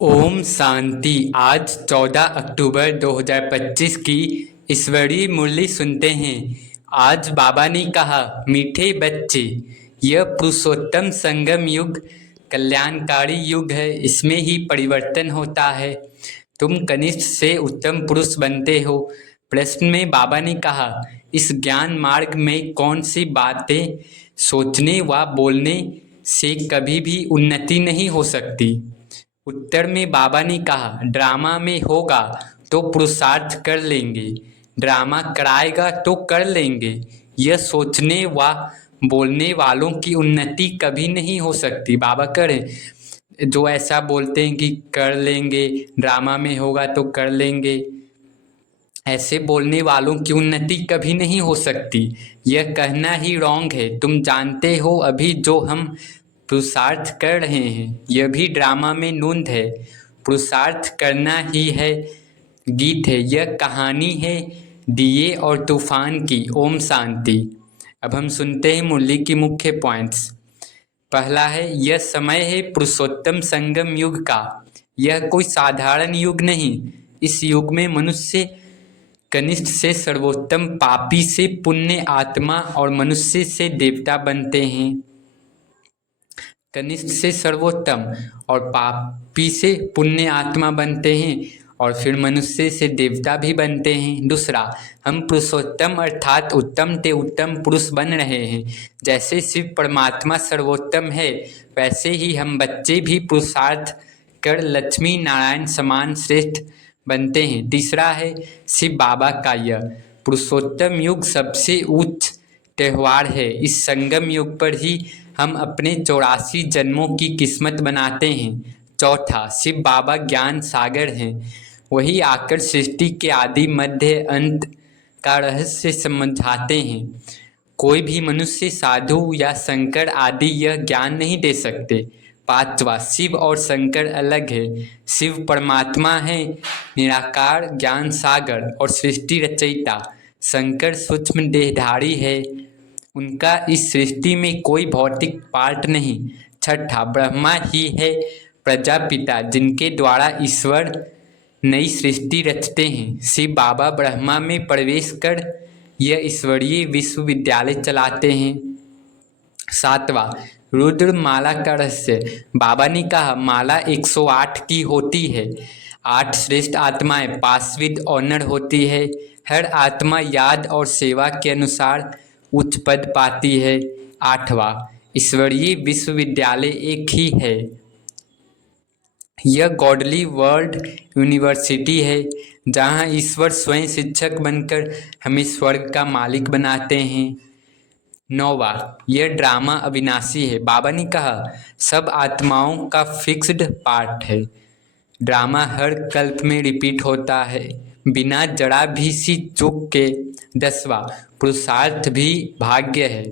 ओम शांति। आज 14 अक्टूबर 2025 की ईश्वरीय मुरली सुनते हैं। आज बाबा ने कहा, मीठे बच्चे, यह पुरुषोत्तम संगम युग कल्याणकारी युग है। इसमें ही परिवर्तन होता है। तुम कनिष्ठ से उत्तम पुरुष बनते हो। प्रश्न में बाबा ने कहा, इस ज्ञान मार्ग में कौन सी बातें सोचने व बोलने से कभी भी उन्नति नहीं हो सकती। उत्तर में बाबा ने कहा, ड्रामा में होगा तो पुरुषार्थ कर लेंगे, ड्रामा कराएगा तो कर लेंगे। यह सोचने व बोलने वालों की उन्नति कभी नहीं हो सकती। बाबा करें जो ऐसा बोलते हैं कि कर लेंगे, ड्रामा में होगा तो कर लेंगे, ऐसे बोलने वालों की उन्नति कभी नहीं हो सकती। यह कहना ही रॉन्ग है। तुम जानते हो अभी जो हम पुरुषार्थ कर रहे हैं यह भी ड्रामा में नूंद है। पुरुषार्थ करना ही है, गीत है, यह कहानी है दिए और तूफान की। ओम शांति। अब हम सुनते हैं मुरली की मुख्य पॉइंट्स। पहला है, यह समय है पुरुषोत्तम संगम युग का। यह कोई साधारण युग नहीं। इस युग में मनुष्य कनिष्ठ से सर्वोत्तम, पापी से पुण्य आत्मा और मनुष्य से देवता बनते हैं। कनिष्ठ से सर्वोत्तम और पापी से पुण्य आत्मा बनते हैं और फिर मनुष्य से देवता भी बनते हैं। दूसरा, हम पुरुषोत्तम अर्थात उत्तम ते उत्तम पुरुष बन रहे हैं। जैसे शिव परमात्मा सर्वोत्तम है वैसे ही हम बच्चे भी पुरुषार्थ कर लक्ष्मी नारायण समान श्रेष्ठ बनते हैं। तीसरा है, शिव बाबा का यह पुरुषोत्तम युग सबसे उच्च त्यौहार है। इस संगम युग पर ही हम अपने 84 जन्मों की किस्मत बनाते हैं। चौथा, शिव बाबा ज्ञान सागर हैं। वही आकर सृष्टि के आदि मध्य अंत का रहस्य समझाते हैं। कोई भी मनुष्य, साधु या शंकर आदि यह ज्ञान नहीं दे सकते। पांचवा, शिव और शंकर अलग है। शिव परमात्मा है, निराकार ज्ञान सागर और सृष्टि रचयिता। शंकर सूक्ष्म देहधारी है, उनका इस सृष्टि में कोई भौतिक पार्ट नहीं। छठा, ब्रह्मा ही है प्रजापिता जिनके द्वारा ईश्वर नई सृष्टि रचते हैं। शिव बाबा ब्रह्मा में प्रवेश कर यह ईश्वरीय विश्वविद्यालय चलाते हैं। सातवां, रुद्र माला का रहस्य। बाबा ने कहा, माला 108 की होती है। 8 श्रेष्ठ आत्माएं पासविद ऑनर होती है। हर आत्मा याद और सेवा के अनुसार उच्च पद पाती है। आठवां, ईश्वरीय विश्वविद्यालय एक ही है। यह गॉडली वर्ल्ड यूनिवर्सिटी है जहाँ ईश्वर स्वयं शिक्षक बनकर हमें स्वर्ग का मालिक बनाते हैं। नौवां, यह ड्रामा अविनाशी है। बाबा ने कहा, सब आत्माओं का फिक्स्ड पार्ट है। ड्रामा हर कल्प में रिपीट होता है बिना जरा भी सी चूक के। 10वां, पुरुषार्थ भी भाग्य है।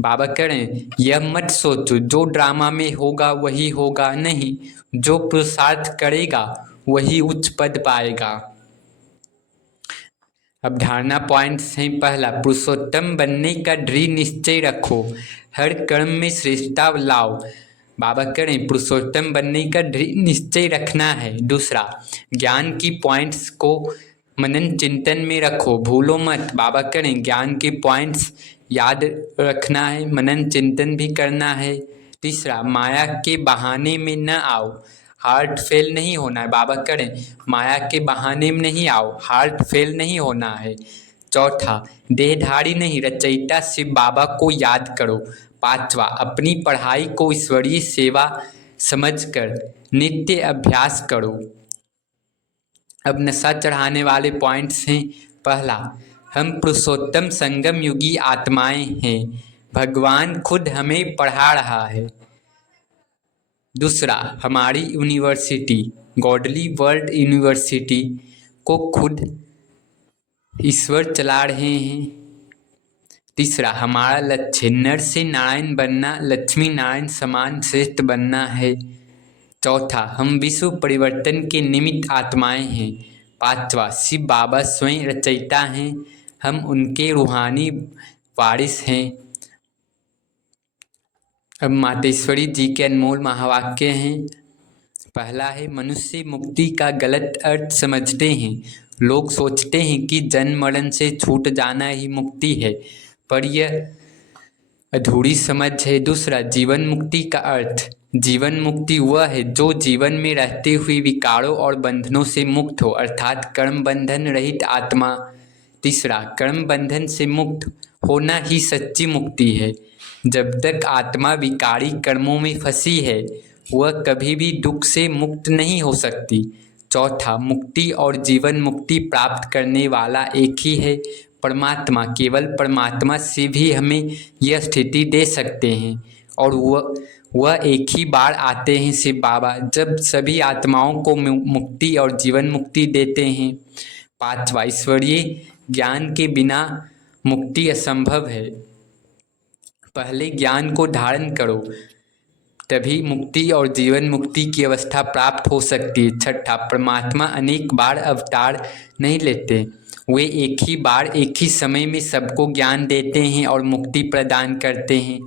बाबा कह रहे हैं, यह मत सोचो जो ड्रामा में होगा वही होगा, नहीं, जो पुरुषार्थ करेगा वही उच्च पद पाएगा। अब धारणा पॉइंट्स हैं। पहला, पुरुषोत्तम बनने का दृढ़ निश्चय रखो, हर कर्म में श्रेष्ठता लाओ। बाबा करें, पुरुषोत्तम बनने का दृढ़ निश्चय रखना है। दूसरा, ज्ञान की पॉइंट्स को मनन चिंतन में रखो, भूलो मत। बाबा करें, ज्ञान के पॉइंट्स याद रखना है, मनन चिंतन भी करना है। तीसरा, माया के बहाने में न आओ, हार्ट फेल नहीं होना है। बाबा करें, माया के बहाने में नहीं आओ, हार्ट फेल नहीं होना है। चौथा, देहधारी नहीं रचयिता शिव बाबा को याद करो। पांचवा, अपनी पढ़ाई को ईश्वरीय सेवा समझकर नित्य अभ्यास करो। अब नशा चढ़ाने वाले पॉइंट्स हैं। पहला, हम पुरुषोत्तम संगम युगी आत्माएं हैं, भगवान खुद हमें पढ़ा रहा है। दूसरा, हमारी यूनिवर्सिटी गॉडली वर्ल्ड यूनिवर्सिटी को खुद ईश्वर चला रहे हैं। तीसरा, हमारा लक्ष्य नर से नारायण बनना, लक्ष्मी नारायण समान श्रेष्ठ बनना है। चौथा, हम विश्व परिवर्तन के निमित्त आत्माएं हैं। पांचवा, शिव बाबा स्वयं रचयिता हैं, हम उनके रूहानी वारिस हैं। अब मातेश्वरी जी के अनमोल महावाक्य हैं। पहला है, मनुष्य मुक्ति का गलत अर्थ समझते हैं। लोग सोचते हैं कि जन्म मरण से छूट जाना ही मुक्ति है, पर यह अधूरी समझ है। दूसरा, जीवन मुक्ति का अर्थ। जीवन मुक्ति वह है जो जीवन में रहते हुए विकारों और बंधनों से मुक्त हो, अर्थात कर्म बंधन रहित आत्मा। तीसरा, कर्म बंधन से मुक्त होना ही सच्ची मुक्ति है। जब तक आत्मा विकारी कर्मों में फंसी है, वह कभी भी दुख से मुक्त नहीं हो सकती। चौथा, मुक्ति और जीवन मुक्ति प्राप्त करने वाला एक ही है, परमात्मा। केवल परमात्मा से भी हमें यह स्थिति दे सकते हैं, और वह एक ही बार आते हैं शिव बाबा, जब सभी आत्माओं को मुक्ति और जीवन मुक्ति देते हैं। पांचवा, ईश्वरीय ज्ञान के बिना मुक्ति असंभव है। पहले ज्ञान को धारण करो, तभी मुक्ति और जीवन मुक्ति की अवस्था प्राप्त हो सकती है। छठा, परमात्मा अनेक बार अवतार नहीं लेते, वे एक ही बार एक ही समय में सबको ज्ञान देते हैं और मुक्ति प्रदान करते हैं।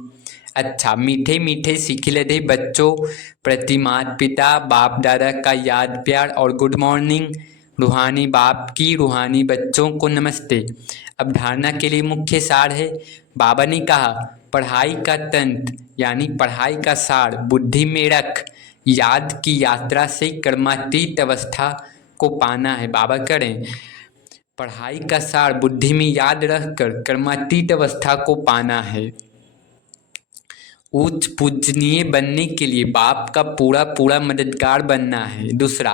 अच्छा, मीठे मीठे सिखिलधे बच्चों प्रति माता पिता बाप दादा का याद प्यार और गुड मॉर्निंग। रूहानी बाप की रूहानी बच्चों को नमस्ते। अब धारणा के लिए मुख्य सार है। बाबा ने कहा, पढ़ाई का तंत्र यानी पढ़ाई का सार बुद्धि में रख, याद की यात्रा से कर्मातीत अवस्था को पाना है। बाबा करें, पढ़ाई का सार बुद्धि में याद रखकर कर्मातीत अवस्था को पाना है। उच्च पूजनीय बनने के लिए बाप का पूरा पूरा मददगार बनना है। दूसरा,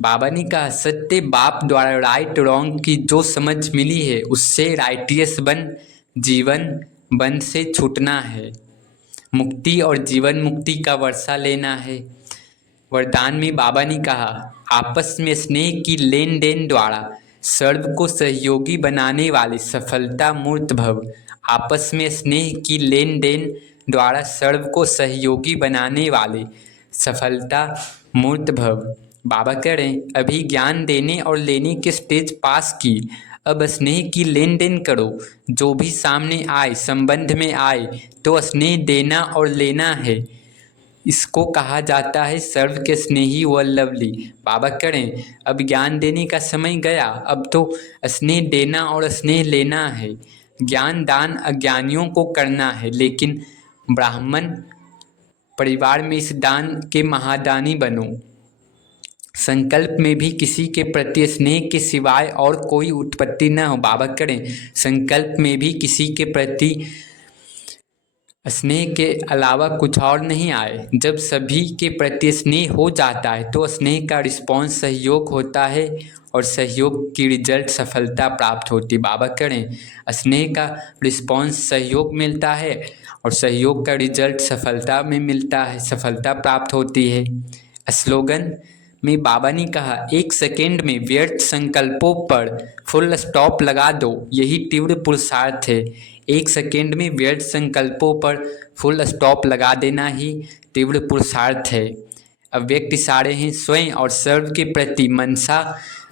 बाबा ने कहा, सत्य बाप द्वारा राइट रॉन्ग की जो समझ मिली है, उससे राइटियस बन जीवन बंध से छूटना है। मुक्ति और जीवन मुक्ति का वर्षा लेना है। वरदान में बाबा ने कहा, आपस में स्नेह की लेन देन द्वारा सर्व को सहयोगी बनाने वाले सफलता मूर्त भव। आपस में स्नेह की लेन देन द्वारा सर्व को सहयोगी बनाने वाले सफलता मूर्त भव। बाबा कह रहे हैं, अभी ज्ञान देने और लेने के स्टेज पास की, अब स्नेह की लेन देन करो। जो भी सामने आए, संबंध में आए, तो स्नेह देना और लेना है। इसको कहा जाता है सर्व के स्नेही व लवली। बाबा करें, अब ज्ञान देने का समय गया, अब तो स्नेह देना और स्नेह लेना है। ज्ञान दान अज्ञानियों को करना है, लेकिन ब्राह्मण परिवार में इस दान के महादानी बनो। संकल्प में भी किसी के प्रति स्नेह के सिवाय और कोई उत्पत्ति न हो। बाबा करें, संकल्प में भी किसी के प्रति स्नेह के अलावा कुछ और नहीं आए। जब सभी के प्रति स्नेह हो जाता है, तो स्नेह का रिस्पॉन्स सहयोग होता है और सहयोग की रिजल्ट सफलता प्राप्त होती है। बाबा करें, स्नेह का रिस्पॉन्स सहयोग मिलता है और सहयोग का रिजल्ट सफलता में मिलता है, सफलता प्राप्त होती है। स्लोगन में बाबा ने कहा, 1 सेकेंड में व्यर्थ संकल्पों पर फुल स्टॉप लगा दो, यही तीव्र पुरुषार्थ है। 1 सेकेंड में व्यर्थ संकल्पों पर फुल स्टॉप लगा देना ही तीव्र पुरुषार्थ है। अव्यक्त इशारे हैं, स्वयं और सर्व के प्रति मनसा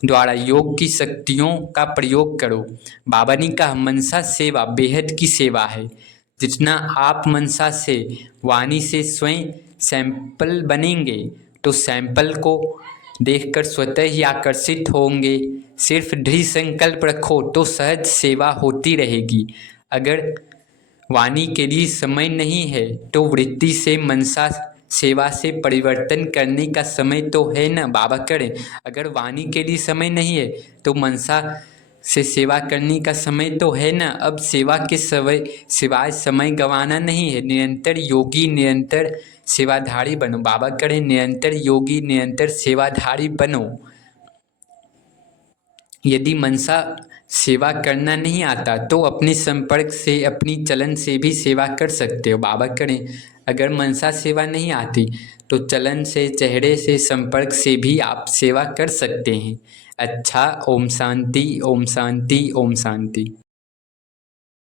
द्वारा योग की शक्तियों का प्रयोग करो। बाबा ने कहा, मनसा सेवा बेहद की सेवा है। जितना आप मनसा से वाणी से स्वयं सैंपल बनेंगे, तो सैंपल को देखकर स्वतः ही आकर्षित होंगे। सिर्फ दृढ़ संकल्प रखो तो सहज सेवा होती रहेगी। अगर वाणी के लिए समय नहीं है, तो वृत्ति से मनसा सेवा से परिवर्तन करने का समय तो है ना। बाबा करें, अगर वाणी के लिए समय नहीं है, तो मनसा से सेवा करने का समय तो है ना। अब सेवा के सिवाय समय गंवाना नहीं है। निरंतर योगी निरंतर सेवाधारी बनो। बाबा करें, निरंतर योगी निरंतर सेवाधारी बनो। यदि मनसा सेवा करना नहीं आता, तो अपने संपर्क से अपनी चलन से भी सेवा कर सकते हो। बाबा करें, अगर मनसा सेवा नहीं आती, तो चलन से चेहरे से संपर्क से भी आप सेवा कर सकते हैं। अच्छा, ओम शांति ओम शांति ओम शांति।